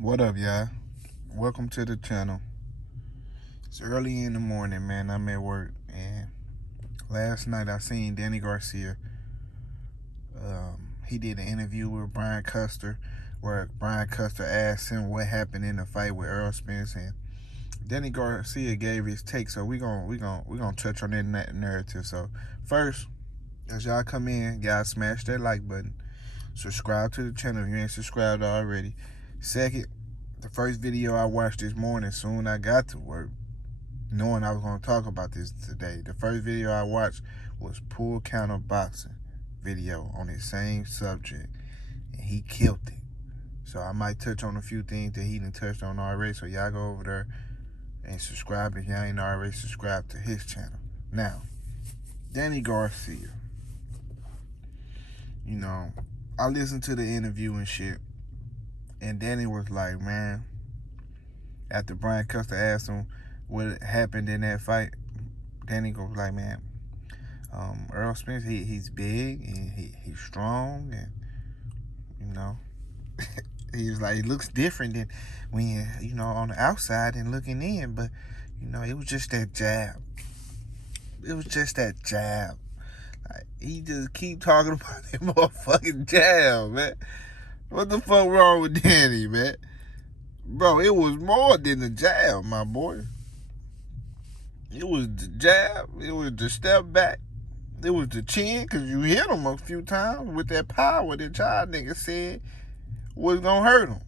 What up, y'all? Welcome to the channel. It's early in the morning, man. I'm at work, and last night I seen Danny Garcia. He did an interview with Brian Custer, where Brian Custer asked him what happened in the fight with Errol Spence, and Danny Garcia gave his take. So we gonna touch on that narrative. So first, as y'all come in, y'all smash that like button. Subscribe to the channel if you ain't subscribed already. Second, the first video I watched this morning, soon I got to work, knowing I was going to talk about this today. The first video I watched was Pool Counter Boxing video on the same subject, and he killed it. So I might touch on a few things that he done touched on already, so y'all go over there and subscribe if y'all ain't already subscribed to his channel. Now, Danny Garcia, I listened to the interview and shit, and Danny was like, man, after Brian Custer asked him what happened in that fight, Danny goes like, man, Errol Spence, he's big and he's strong, and he was like, he looks different than when you on the outside and looking in, but it was just that jab. It was just that jab. Like, he just keep talking about that motherfucking jab, man. What the fuck wrong with Danny, man? Bro, it was more than the jab, my boy. It was the jab. It was the step back. It was the chin, because you hit him a few times with that power that y'all niggas said was going to hurt him.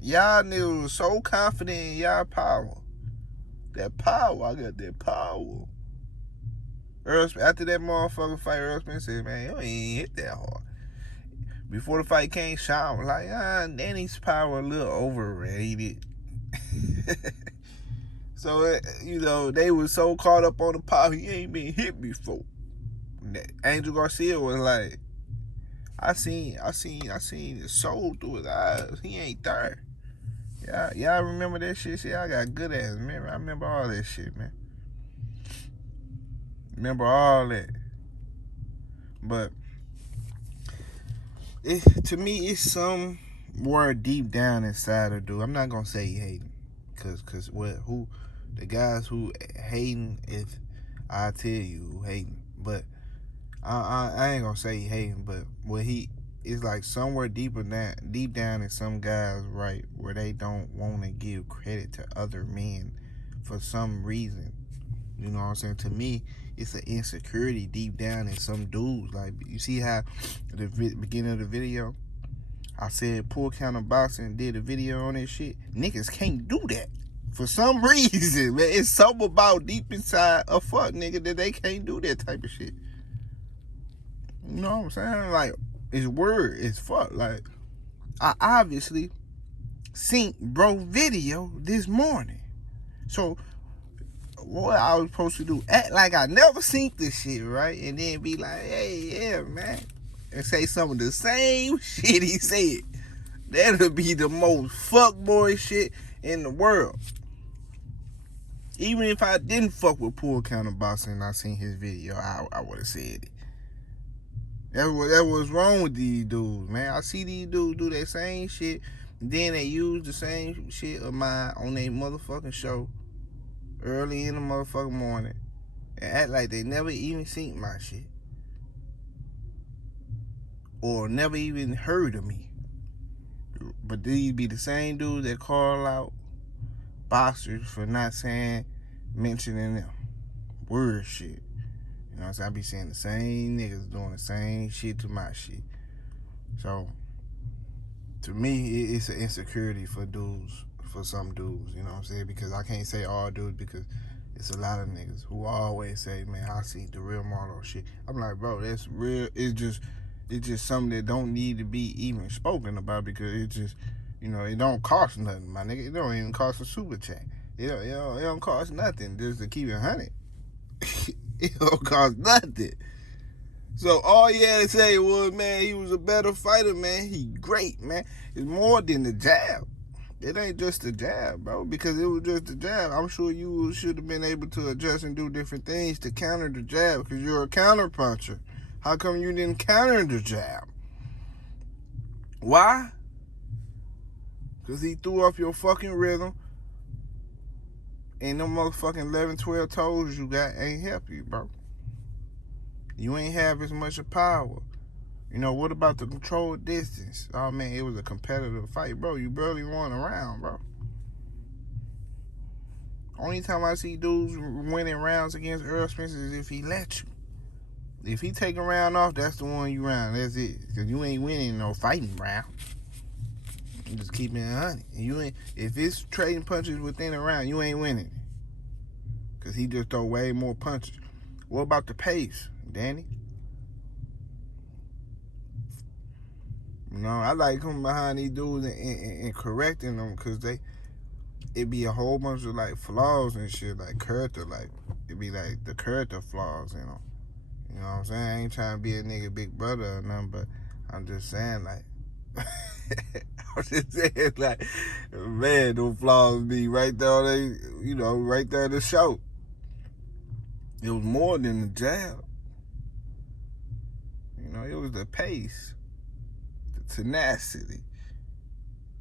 Y'all niggas was so confident in y'all power. That power, I got that power. After that motherfucker fight, Errol Spence said, man, you ain't hit that hard. Before the fight came, Sean was like, Danny's power a little overrated. So, they was so caught up on the power, he ain't been hit before. Angel Garcia was like, I seen the soul through his eyes. He ain't there. Y'all remember that shit? See, I got good ass memory. I remember all that shit, man. Remember all that. But to me, it's somewhere deep down inside of dude. I'm not gonna say he hating, cause the guys who hating, if I tell you who hating, but I ain't gonna say he hating, but it's like somewhere deep down in some guys, right, where they don't want to give credit to other men for some reason. You know what I'm saying? To me, it's an insecurity deep down in some dudes. Like, you see how the beginning of the video, I said Pool Counter Boxing did a video on that shit. Niggas can't do that for some reason, man. It's something about deep inside a fuck nigga that they can't do that type of shit. You know what I'm saying? Like, it's word, it's fuck. Like, I obviously seen bro video this morning. So what I was supposed to do, act like I never seen this shit, right? And then be like, hey, yeah, man. And say some of the same shit he said. That'll be the most fuckboy shit in the world. Even if I didn't fuck with Pool Counter Boxing and I seen his video, I would have said it. That was wrong with these dudes, man. I see these dudes do that same shit, and then they use the same shit of mine on their motherfucking show early in the motherfucking morning and act like they never even seen my shit or never even heard of me. But these be the same dudes that call out boxers for not mentioning them. Word shit. You know what I'm saying? I be seeing the same niggas doing the same shit to my shit. So, to me, it's an insecurity for dudes, for some dudes, you know what I'm saying? Because I can't say all dudes, because it's a lot of niggas who always say, man, I see the real model shit. I'm like, bro, that's real. It's just something that don't need to be even spoken about, because it just, it don't cost nothing, my nigga. It don't even cost a super chat. It don't cost nothing just to keep it 100. It don't cost nothing. So all he had to say was, man, he was a better fighter, man. He great, man. It's more than the jab. It ain't just the jab, bro, because it was just the jab. I'm sure you should have been able to adjust and do different things to counter the jab, because you're a counter puncher. How come you didn't counter the jab? Why? Because he threw off your fucking rhythm. And them motherfucking 11, 12 toes you got ain't help you, bro. You ain't have as much power. You know, what about the controlled distance? Oh, man, it was a competitive fight, bro. You barely won around, bro. Only time I see dudes winning rounds against Errol Spence is if he let you. If he take a round off, that's the one you round. That's it. Because you ain't winning no fighting round. You just keep it 100. You ain't, if it's trading punches within a round, you ain't winning. Because he just throw way more punches. What about the pace, Danny? You know, I like coming behind these dudes and correcting them because it be a whole bunch of like flaws and shit, like character, like it be like the character flaws, you know. You know what I'm saying? I ain't trying to be a nigga big brother or nothing, but I'm just saying like I'm just saying like, man, those flaws be right there, right there in the show. It was more than the jab. You know, it was the pace, the tenacity,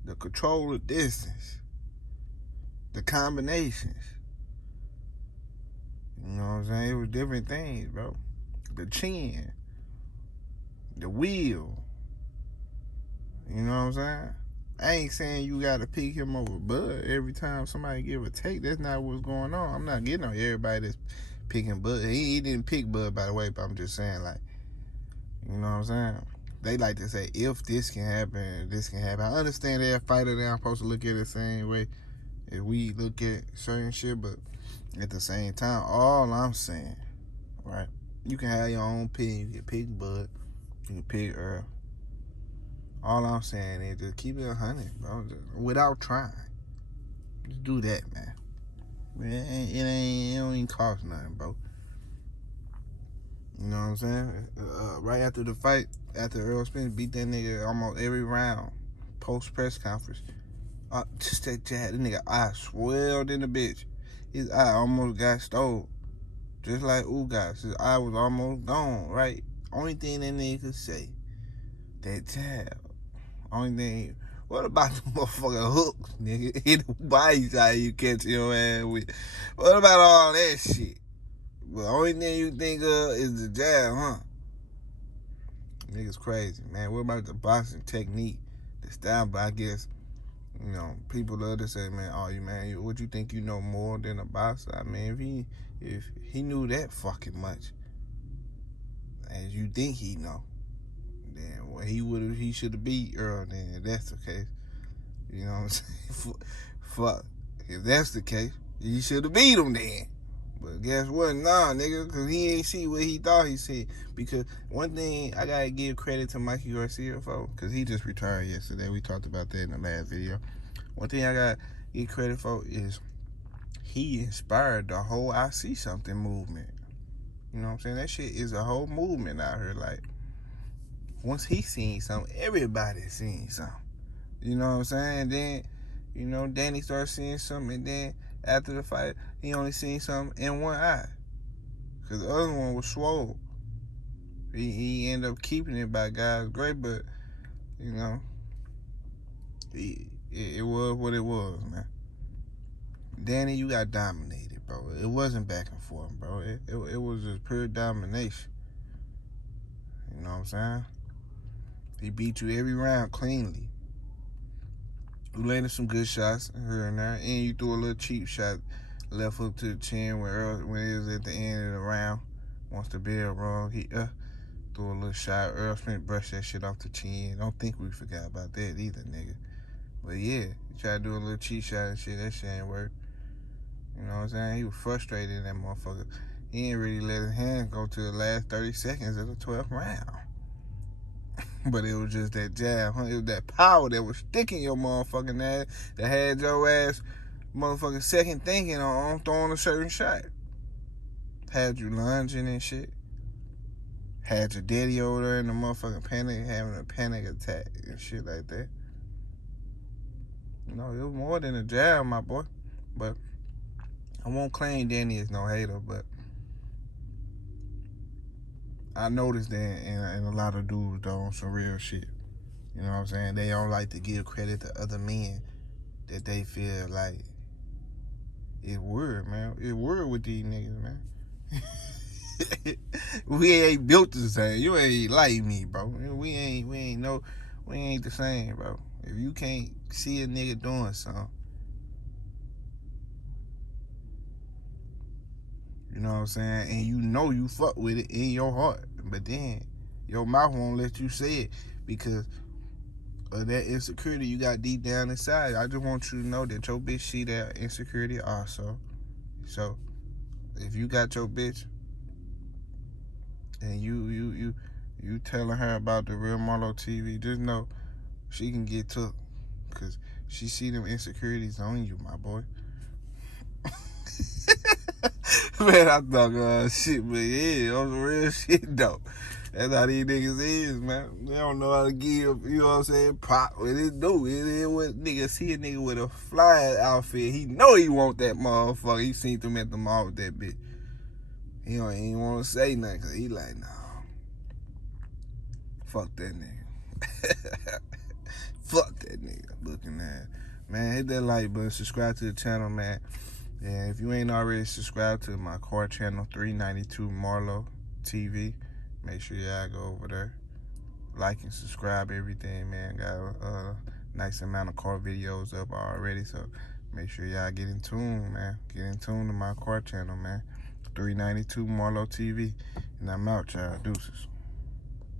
the control of distance, the combinations. You know what I'm saying? It was different things, bro. The chin, the wheel. You know what I'm saying? I ain't saying you gotta pick him over Bud every time somebody give a take. That's not what's going on. I'm not getting on everybody that's picking Bud. He didn't pick Bud, by the way, but I'm just saying, like, you know what I'm saying? They like to say, if this can happen, this can happen. I understand every fighter they're supposed to look at it the same way as we look at certain shit, but at the same time, all I'm saying, right? You can have your own pick. You can pick Bud. You can pick Earl. All I'm saying is just keep it 100, bro. Without trying. Just do that, man. It don't even cost nothing, bro. You know what I'm saying? Right after the fight, after Errol Spence beat that nigga almost every round, post press conference, just that jab, that nigga eye swelled in the bitch. His eye almost got stole. Just like Ugas, his eye was almost gone, right? Only thing that nigga could say, that jab. Only thing, what about the motherfucking hooks, nigga? Hit the body side you catch your ass with. What about all that shit? But the only thing you think of is the jab, huh? Niggas crazy, man. What about the boxing technique, the style? But I guess, you know, people love to say, man, what you think you know more than a boxer? I mean, if he knew that fucking much, as you think he know, then well, he should have beat Earl. Then if that's the case, you know what I'm saying? Fuck, if that's the case, he should have beat him then. But guess what? Nah, nigga, because he ain't see what he thought he said. Because one thing I gotta give credit to Mikey Garcia for, because he just retired yesterday. We talked about that in the last video. One thing I gotta give credit for is he inspired the whole I See Something movement. You know what I'm saying? That shit is a whole movement out here. Like, once he seen something, everybody seen something. You know what I'm saying? Then, you know, Danny started seeing something, and then after the fight, he only seen something in one eye. Because the other one was swole. He ended up keeping it by God's grace, but, you know, it was what it was, man. Danny, you got dominated, bro. It wasn't back and forth, bro. It was just pure domination. You know what I'm saying? He beat you every round cleanly. You landed some good shots here and there, and you threw a little cheap shot left hook to the chin when it was at the end of the round. Once the bell rung, he threw a little shot. Errol Spence brushed that shit off the chin. Don't think we forgot about that either, nigga. But yeah, he tried to do a little cheap shot and shit. That shit ain't work. You know what I'm saying? He was frustrated in that motherfucker. He ain't really let his hands go to the last 30 seconds of the 12th round. But it was just that jab, huh? It was that power that was sticking your motherfucking ass that had your ass motherfucking second thinking on throwing a certain shot. Had you lunging and shit. Had your daddy over there in the motherfucking panic, having a panic attack and shit like that. You know, it was more than a jab, my boy. But I won't claim Danny is no hater, but I noticed that in a lot of dudes, though, on some real shit. You know what I'm saying? They don't like to give credit to other men that they feel like it's weird, man. It's weird with these niggas, man. We ain't built the same. You ain't like me, bro. We ain't the same, bro. If you can't see a nigga doing something, you know what I'm saying, and you fuck with it in your heart, but then your mouth won't let you say it because of that insecurity you got deep down inside. I just want you to know that your bitch see that insecurity also. So if you got your bitch and you telling her about the Real Marlo TV, just know she can get took because she see them insecurities on you, my boy. Man, I talk shit, but yeah, on some real shit though. That's how these niggas is, man. They don't know how to give, you know what I'm saying, pop what it do. It is what nigga see a nigga with a fly outfit. He know he want that motherfucker. He seen them at the mall with that bitch. He don't even want to say nothing because he like, nah, fuck that nigga. Fuck that nigga looking at. Man, hit that like button, subscribe to the channel, man. And if you ain't already subscribed to my core channel, 392 Marlo TV, make sure y'all go over there. Like and subscribe, everything, man. Got a nice amount of car videos up already, so make sure y'all get in tune, man. Get in tune to my car channel, man. 392 Marlo TV. And I'm out, y'all. Deuces.